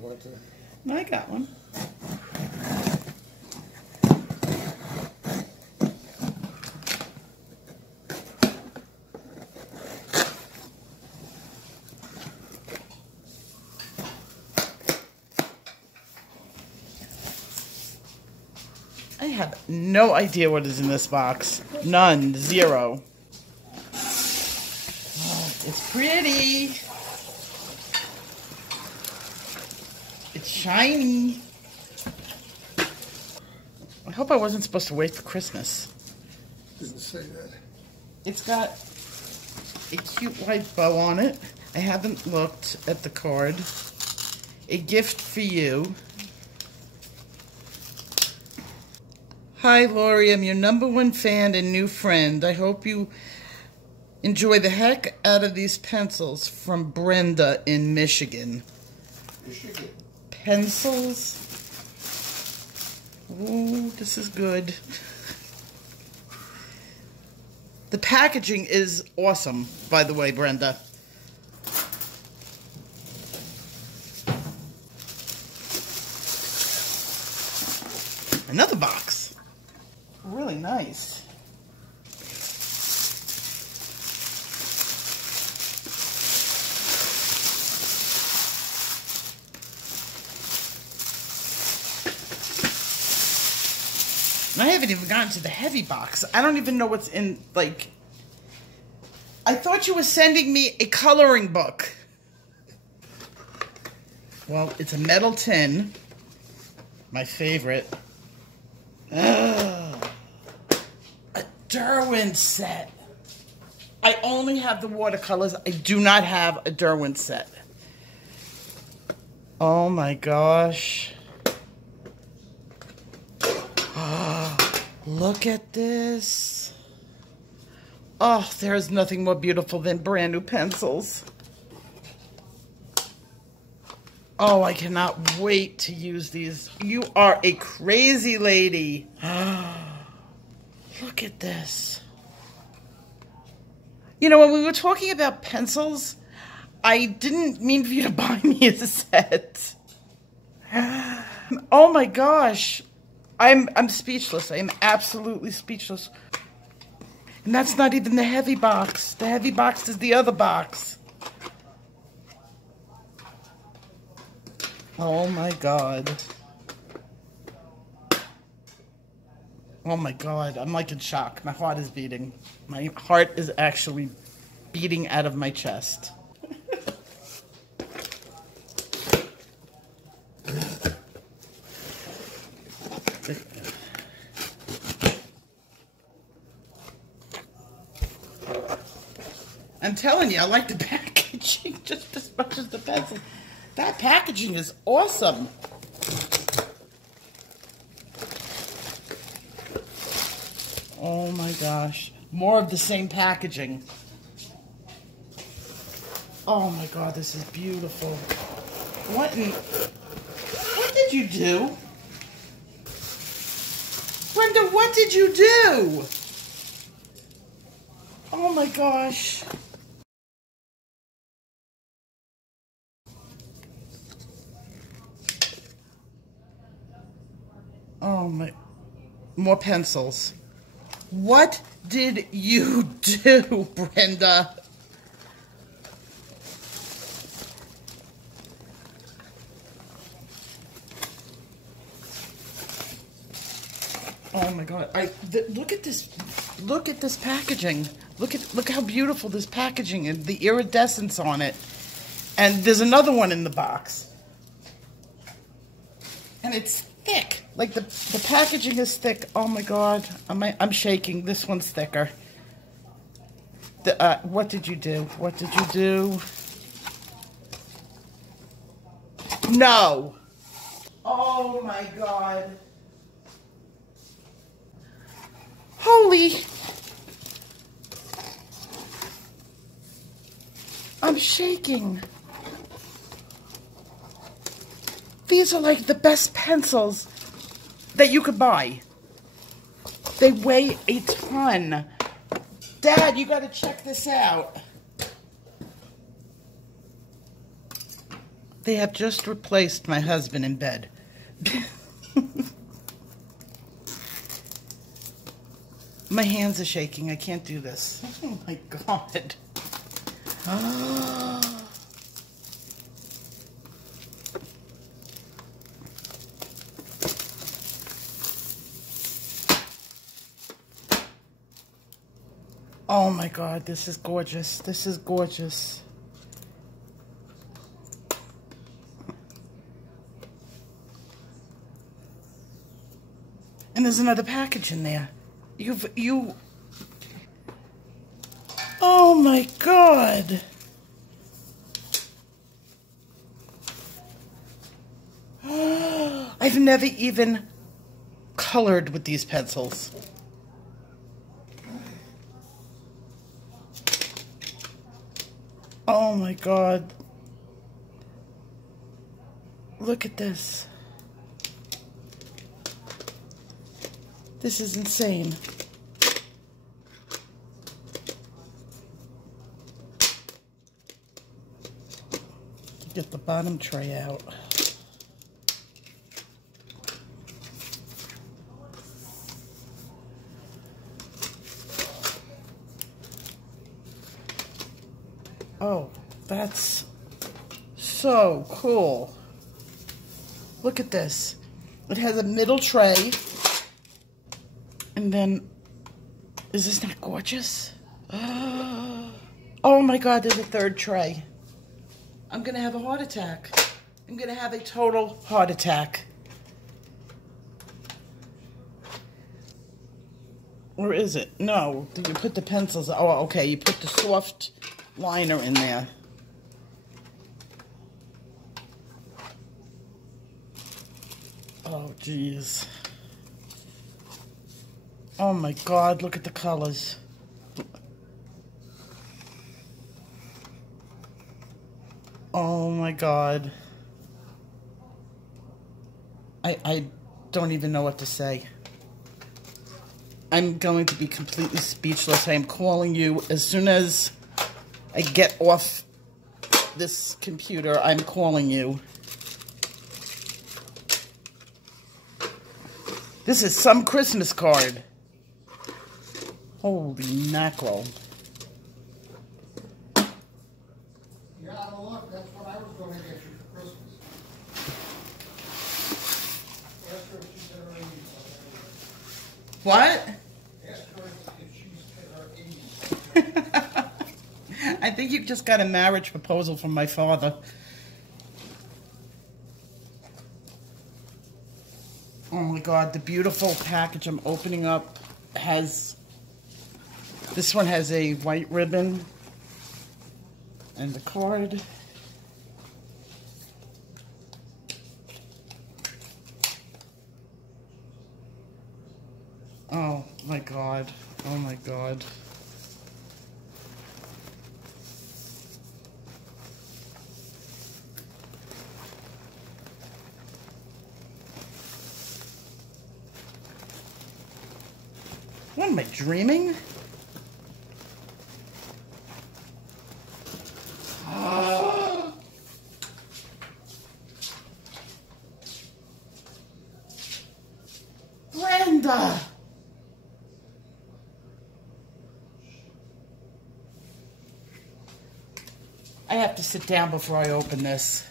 want to? No, I got one. I have no idea what is in this box. None. Zero. Oh, it's pretty. It's shiny. I hope I wasn't supposed to wait for Christmas. Didn't say that. It's got a cute white bow on it. I haven't looked at the card. A gift for you. Hi, Lori. I'm your #1 fan and new friend. I hope you enjoy the heck out of these pencils from Brenda in Michigan. Michigan. Pencils. Ooh, this is good. The packaging is awesome, by the way, Brenda. Another box. Really nice. And I haven't even gotten to the heavy box. I don't even know what's in, like... I thought you were sending me a coloring book. Well, it's a metal tin. My favorite. A Derwent set. I only have the watercolors. I do not have a Derwent set. Oh my gosh. Look at this. Oh, there is nothing more beautiful than brand new pencils. Oh, I cannot wait to use these. You are a crazy lady. Look at this. You know, when we were talking about pencils, I didn't mean for you to buy me a set. Oh my gosh. I'm speechless. I am absolutely speechless. And that's not even the heavy box. The heavy box is the other box. Oh my God. Oh my God. I'm like in shock. My heart is beating. My heart is actually beating out of my chest. I'm telling you, I like the packaging just as much as the pencil. That packaging is awesome. Oh my gosh. More of the same packaging. Oh my God, this is beautiful. What did you do? Brenda, what did you do? Oh my gosh. Oh my, more pencils. What did you do, Brenda? Oh my God! Look at this! Look at this packaging! Look how beautiful this packaging is. The iridescence on it, and there's another one in the box, and it's thick. Like the packaging is thick. Oh my God! I'm shaking. This one's thicker. What did you do? What did you do? No! Oh my God! Holy! I'm shaking. These are like the best pencils that you could buy. They weigh a ton. Dad, you gotta check this out. they have just replaced my husband in bed. My hands are shaking. I can't do this. Oh my God. Oh my God, this is gorgeous. This is gorgeous. And there's another package in there. Oh my God. I've never even colored with these pencils. Oh my God. Look at this. This is insane. Get the bottom tray out. Oh, that's so cool. Look at this. It has a middle tray. And then, is this not gorgeous? Oh my God, there's a third tray. I'm gonna have a heart attack. I'm gonna have a total heart attack. Or is it? No, you put the pencils, oh okay, you put the soft liner in there. Oh geez. Oh my God, look at the colors. Oh my God. I don't even know what to say. I'm going to be completely speechless. I am calling you as soon as I get off this computer. I'm calling you. This is some Christmas card. Holy mackerel. Yeah, look, that's what I was going to get you for Christmas. Ask her if she's in her 80s. What? Ask her if she's in her 80s. I think you just got a marriage proposal from my father. Oh my God, the beautiful package I'm opening up has... This one has a white ribbon and the card. Oh my God. Oh my God. What am I dreaming? Brenda! I have to sit down before I open this.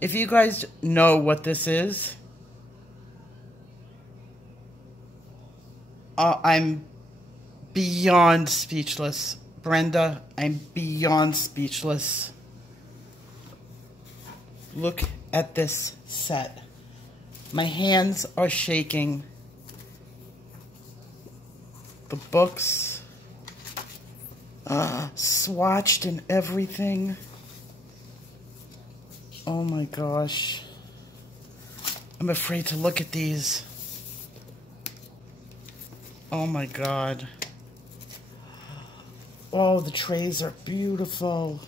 If you guys know what this is, I'm beyond speechless. Brenda, I'm beyond speechless. Look at this set. My hands are shaking. The books, swatched and everything. Oh my gosh. I'm afraid to look at these. Oh my God. Oh, the trays are beautiful.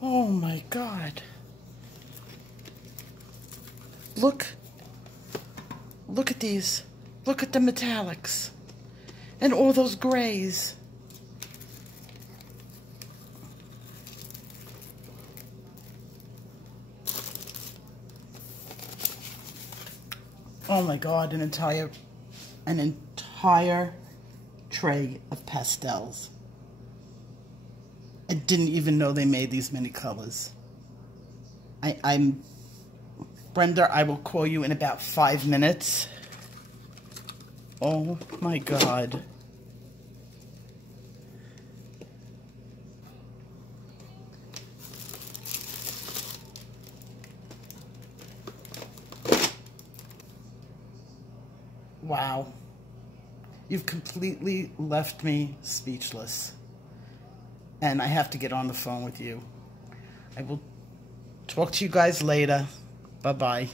Oh my God. Look these. Look at the metallics. And all those grays. Oh my God, an entire tray of pastels. I didn't even know they made these many colors. Brenda, I will call you in about 5 minutes. Oh my God. Wow. You've completely left me speechless. And I have to get on the phone with you. I will talk to you guys later. Bye-bye.